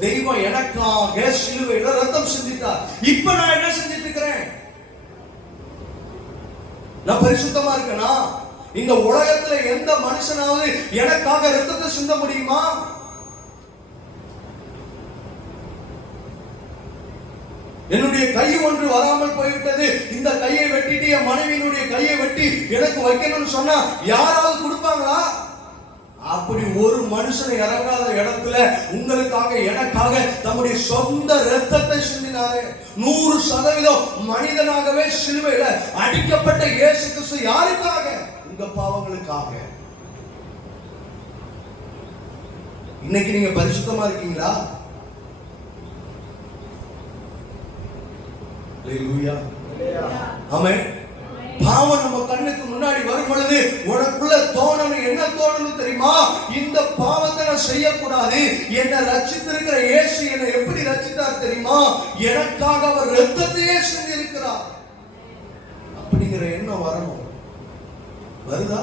தெய்வம் எனக்காக சிலுவையில ரத்தம் சிந்தித்தார். இப்ப நான் என்ன செஞ்சிட்டு இருக்கிறேன் நான் பரிசுத்தமா இருக்கனா? இந்த உலகத்துல எந்த மனுஷனாவது எனக்காக ரத்தத்தை சிந்த முடியுமா? என்னுடைய கை ஒன்று வராமல் போய்விட்டது. இந்த கையை வெட்டிட்டு என் மனைவியினுடைய கையை வெட்டி எனக்கு வைக்கணும்னு சொன்னா யாராவது கொடுப்பாங்களா? ஒரு மனுஷன் இறங்காத இடத்துல உங்களுக்காக எனக்காக தம்முடைய சொந்த ரத்தத்தை சிந்தினாரு. நூறு சதவீதம் மனிதனாகவே சிலுவையில அடிக்கப்பட்ட இயேசு கிறிஸ்து யாருக்காக? உங்க பாவங்களுக்காக. இன்னைக்கு நீங்க பரிசுத்தமா இருக்கீங்களா? பாவம் நம்ம கண்ணுக்கு முன்னாடி வரும் பொழுது உனக்குள்ள தோணணும் என்ன தோணணும் தெரியுமா? இந்த பாவத்தை நான் செய்யக்கூடாது. என்னை ரச்சித்திருக்கிற இயேசு என்னை எப்படி ரச்சித்தார் தெரியுமா? எனக்காக அவர் ரத்தத்தையே செஞ்சிருக்கிறார் அப்படிங்கிற எண்ணம் வரணும். வருதா?